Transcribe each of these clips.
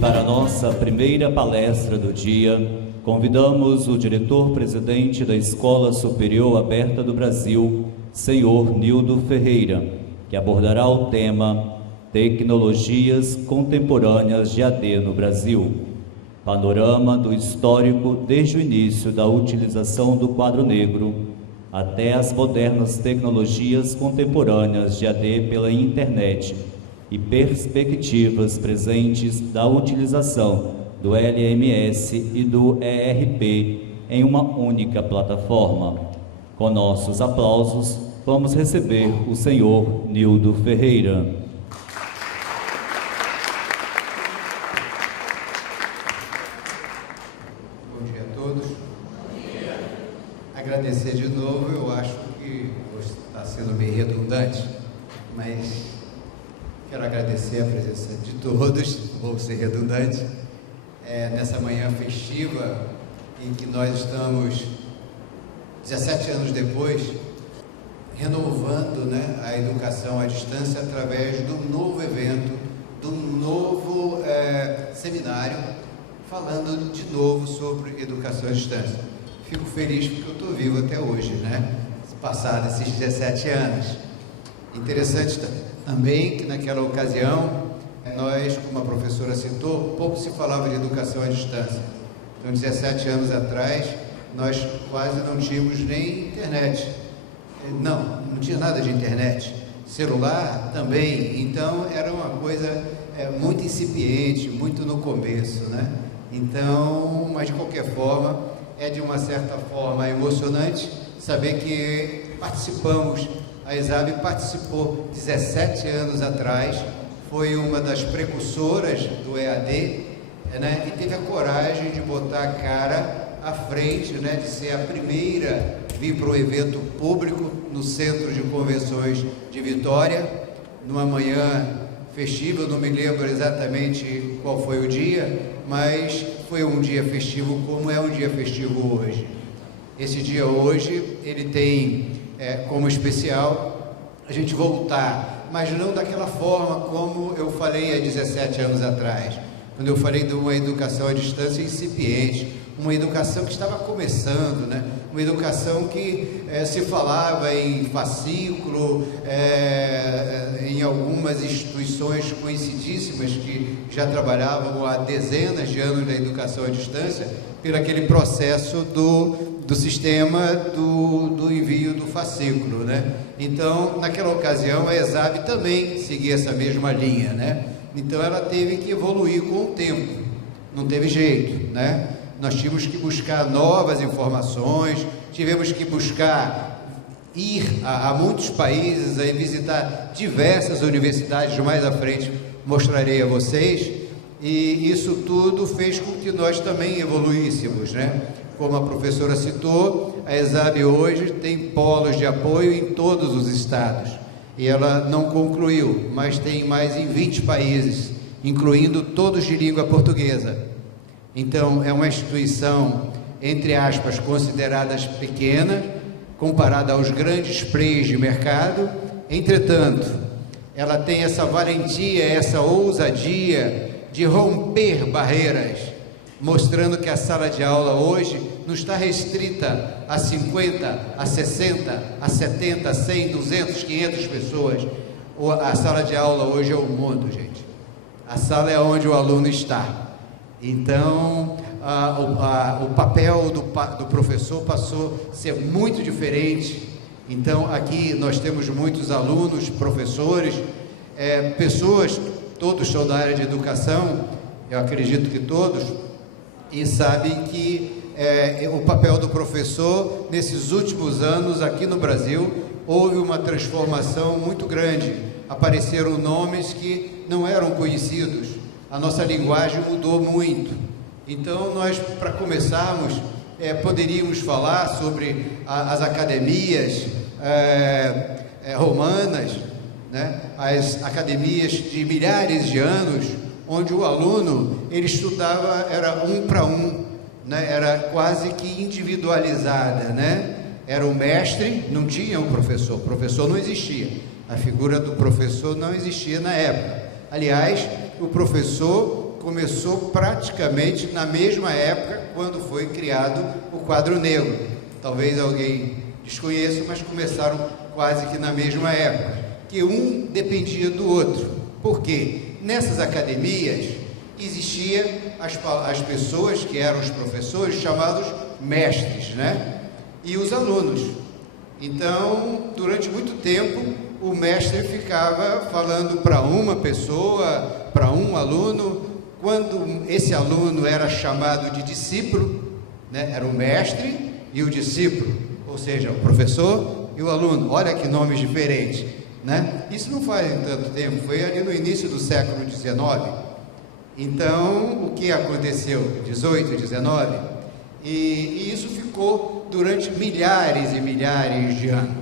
para a nossa primeira palestra do dia, convidamos o diretor-presidente da Escola Superior Aberta do Brasil, senhor Nildo Ferreira, que abordará o tema Tecnologias Contemporâneas de AD no Brasil. Panorama do histórico desde o início da utilização do quadro negro até as modernas tecnologias contemporâneas de AD pela internet e perspectivas presentes da utilização do LMS e do ERP em uma única plataforma. Com nossos aplausos, vamos receber o senhor Nildo Ferreira. Agradecer de novo, eu acho que está sendo meio redundante, mas quero agradecer a presença de todos, vou ser redundante, nessa manhã festiva em que nós estamos, 17 anos depois, renovando, a educação à distância através de um novo evento, de um novo seminário, falando de novo sobre educação à distância. Fico feliz porque eu estou vivo até hoje, passados esses 17 anos. Interessante também que naquela ocasião, nós, como a professora citou, pouco se falava de educação à distância. Então, 17 anos atrás, nós quase não tínhamos nem internet. Não tinha nada de internet. Celular também. Então, era uma coisa muito incipiente, muito no começo, Então, mas de qualquer forma, é de uma certa forma emocionante saber que participamos, a ESAB participou 17 anos atrás, foi uma das precursoras do EAD, e teve a coragem de botar a cara à frente, de ser a primeira a vir para um evento público no Centro de Convenções de Vitória, numa manhã festiva, eu não me lembro exatamente qual foi o dia, mas foi um dia festivo como é um dia festivo hoje. Esse dia hoje, ele tem como especial a gente voltar, mas não daquela forma como eu falei há 17 anos atrás, quando eu falei de uma educação à distância incipiente, uma educação que estava começando, uma educação que se falava em fascículo, em algumas instituições conhecidíssimas que já trabalhavam há dezenas de anos na educação à distância, por aquele processo do sistema do envio do fascículo, Então, naquela ocasião, a ESAB também seguia essa mesma linha, Então, ela teve que evoluir com o tempo, não teve jeito, Nós tínhamos que buscar novas informações, tivemos que ir a muitos países, aí visitar diversas universidades, mais à frente mostrarei a vocês, e isso tudo fez com que nós também evoluíssemos, Como a professora citou, a ESAB hoje tem polos de apoio em todos os estados, e ela não concluiu, mas tem mais em 20 países, incluindo todos de língua portuguesa. Então, é uma instituição, entre aspas, considerada pequena, comparada aos grandes players de mercado. Entretanto, ela tem essa valentia, essa ousadia de romper barreiras, mostrando que a sala de aula hoje não está restrita a 50, a 60, a 70, a 100, 200, 500 pessoas. A sala de aula hoje é o mundo, gente. A sala é onde o aluno está. Então, o papel do professor passou a ser muito diferente. Então, aqui nós temos muitos alunos, professores, pessoas, todos são da área de educação, eu acredito que todos, e sabem que o papel do professor, nesses últimos anos, aqui no Brasil, houve uma transformação muito grande. Apareceram nomes que não eram conhecidos. A nossa linguagem mudou muito. Então, nós, para começarmos, poderíamos falar sobre as academias romanas, as academias de milhares de anos, onde o aluno, ele estudava, era um para um, era quase que individualizada, Era o mestre, não tinha o professor não existia. A figura do professor não existia na época. Aliás, o professor começou praticamente na mesma época quando foi criado o quadro negro. Talvez alguém desconheça, mas começaram quase que na mesma época, que um dependia do outro. Por quê? Nessas academias existia as pessoas que eram os professores, chamados mestres, né? E os alunos. Então, durante muito tempo, o mestre ficava falando para uma pessoa, para um aluno. Quando esse aluno era chamado de discípulo, né? Era o mestre e o discípulo, ou seja, o professor e o aluno. Olha que nomes diferentes, né? Isso não faz tanto tempo, foi ali no início do século XIX. Então, o que aconteceu? 18, 19, e isso ficou durante milhares e milhares de anos,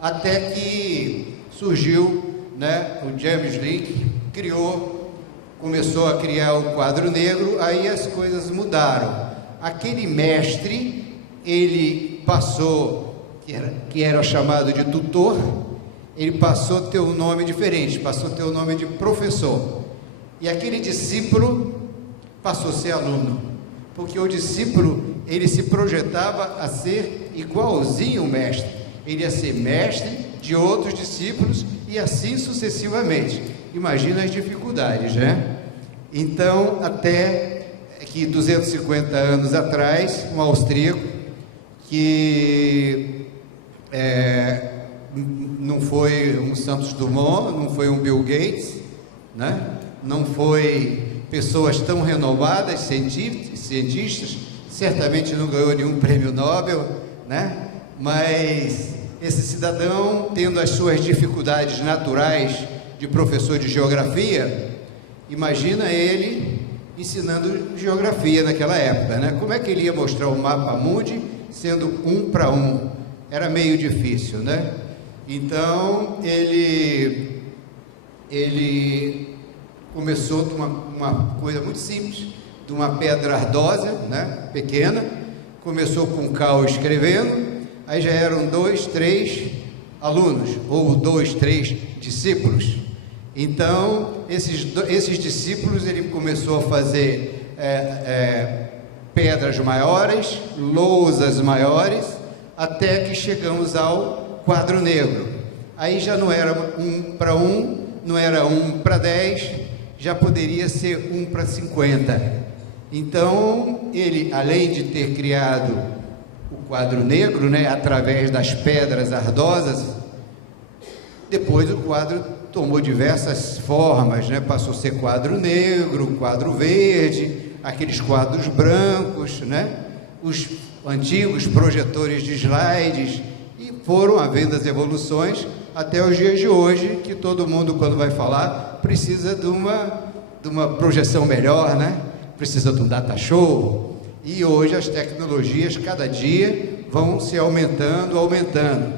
até que surgiu, né, o James Lick, começou a criar o quadro negro. Aí as coisas mudaram. Aquele mestre, ele passou, que era chamado de tutor, ele passou a ter um nome diferente, passou a ter o nome de professor. E aquele discípulo passou a ser aluno, porque o discípulo, ele se projetava a ser igualzinho ao mestre. Ele ia ser mestre de outros discípulos e assim sucessivamente. Imagina as dificuldades, né? Então, até que 250 anos atrás, um austríaco que não foi um Santos Dumont, não foi um Bill Gates, né? Não foi pessoas tão renomadas, cientistas, certamente não ganhou nenhum prêmio Nobel, né? Mas esse cidadão, tendo as suas dificuldades naturais de professor de geografia, imagina ele ensinando geografia naquela época, né? Como é que ele ia mostrar o mapa mundi sendo 1 para 1? Era meio difícil, né? Então, ele começou de uma coisa muito simples, de uma pedra ardosa, né? Pequena, começou com Cal escrevendo, aí já eram 2, 3 alunos, ou 2, 3 discípulos. Então, esses discípulos, ele começou a fazer pedras maiores, lousas maiores, até que chegamos ao quadro negro. Aí já não era 1 para 1, não era 1 para 10, já poderia ser 1 para 50. Então, ele, além de ter criado o quadro negro, né, através das pedras ardosas, depois o quadro tomou diversas formas, né? Passou a ser quadro negro, quadro verde, aqueles quadros brancos, né? Os antigos projetores de slides, e foram havendo as evoluções até os dias de hoje, que todo mundo, quando vai falar, precisa de uma projeção melhor, né? Precisa de um data show. E hoje as tecnologias, cada dia, vão se aumentando.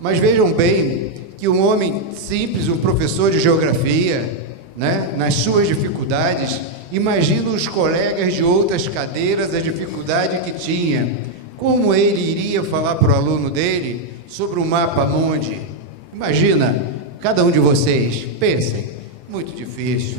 Mas vejam bem que um homem simples, um professor de geografia, né, nas suas dificuldades, imagina os colegas de outras cadeiras, a dificuldade que tinha. Como ele iria falar para o aluno dele sobre o mapa mundi? Imagina, cada um de vocês, pensem, muito difícil.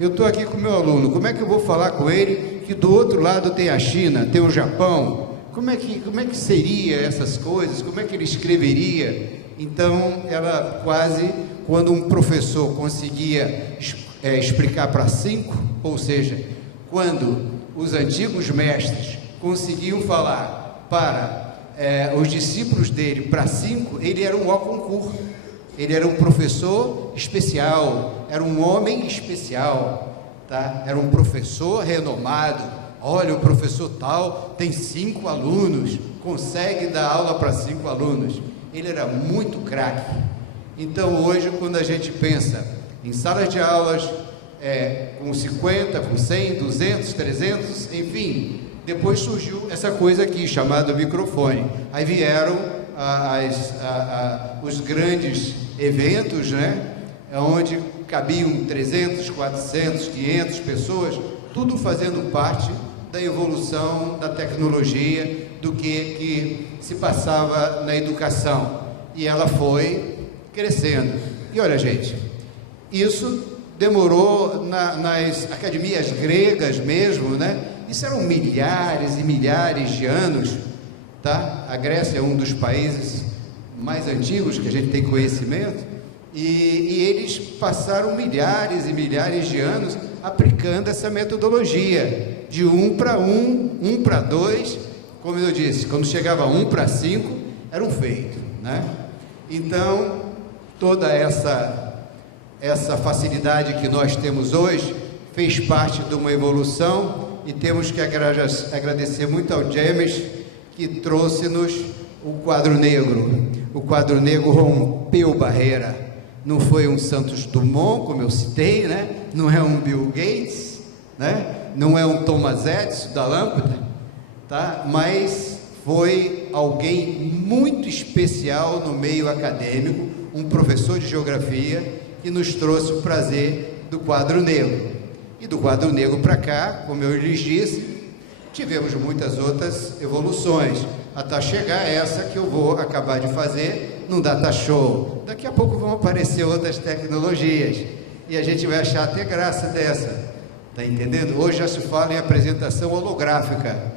Eu estou aqui com o meu aluno, como é que eu vou falar com ele que do outro lado tem a China, tem o Japão? Como é que seria essas coisas? Como é que ele escreveria? Então, ela quase, quando um professor conseguia explicar para 5, ou seja, quando os antigos mestres conseguiam falar para os discípulos dele para 5, ele era um au concurso, ele era um professor especial, era um homem especial, tá? Era um professor renomado. Olha, o professor tal tem 5 alunos, consegue dar aula para 5 alunos. Ele era muito craque. Então, hoje, quando a gente pensa em salas de aulas com 50, com 100, 200, 300, enfim, depois surgiu essa coisa aqui, chamada microfone. Aí vieram os grandes eventos, né, onde cabiam 300, 400, 500 pessoas, tudo fazendo parte da evolução da tecnologia, do que se passava na educação, e ela foi crescendo. E olha, gente, isso demorou nas academias gregas mesmo, né? Isso eram milhares e milhares de anos, tá? A Grécia é um dos países mais antigos que a gente tem conhecimento, e eles passaram milhares e milhares de anos aplicando essa metodologia de 1 para 1, 1 para 2, como eu disse, quando chegava 1 para 5, era um feito, né? Então, toda essa facilidade que nós temos hoje fez parte de uma evolução, e temos que agradecer muito ao James, que trouxe-nos o quadro negro. O quadro negro rompeu barreira. Não foi um Santos Dumont, como eu citei, né? Não é um Bill Gates, né? Não é um Thomas Edison da lâmpada, tá? Mas foi alguém muito especial no meio acadêmico, um professor de geografia, que nos trouxe o prazer do quadro negro. E do quadro negro para cá, como eu lhes disse, tivemos muitas outras evoluções, até chegar essa que eu vou acabar de fazer num data show. Daqui a pouco vão aparecer outras tecnologias, e a gente vai achar até graça dessa, tá entendendo? Hoje já se fala em apresentação holográfica.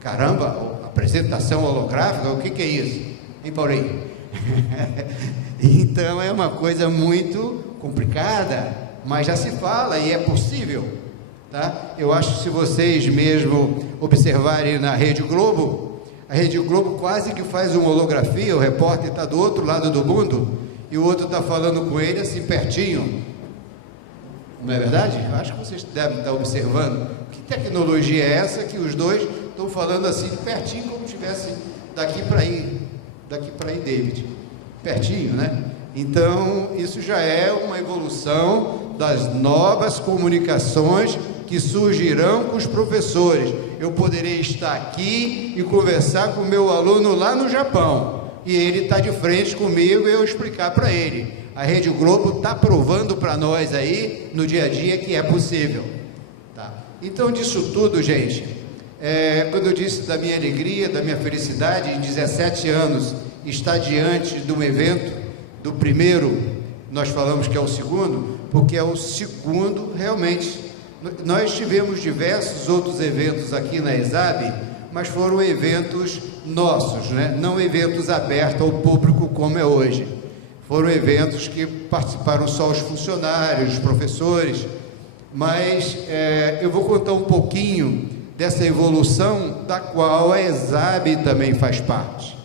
Caramba, apresentação holográfica, o que é isso? Hein, Paulinho? Então é uma coisa muito complicada, mas já se fala e é possível, tá? Eu acho que se vocês mesmo observarem na Rede Globo, a Rede Globo quase que faz uma holografia, o repórter está do outro lado do mundo e o outro está falando com ele assim pertinho. Não é verdade? Eu acho que vocês devem estar observando. Que tecnologia é essa que os dois estão falando assim de pertinho, como se estivesse daqui para aí, David, pertinho, né? Então, isso já é uma evolução das novas comunicações que surgirão com os professores. Eu poderei estar aqui e conversar com o meu aluno lá no Japão, e ele está de frente comigo e eu explicar para ele. A Rede Globo está provando para nós aí, no dia a dia, que é possível. Tá? Então, disso tudo, gente, quando eu disse da minha alegria, da minha felicidade, em 17 anos, estar diante de um evento, do primeiro, nós falamos que é o segundo, porque é o segundo realmente. Nós tivemos diversos outros eventos aqui na ESAB, mas foram eventos nossos, né? Não eventos abertos ao público como é hoje. Foram eventos que participaram só os funcionários, os professores, mas eu vou contar um pouquinho dessa evolução da qual a ESAB também faz parte.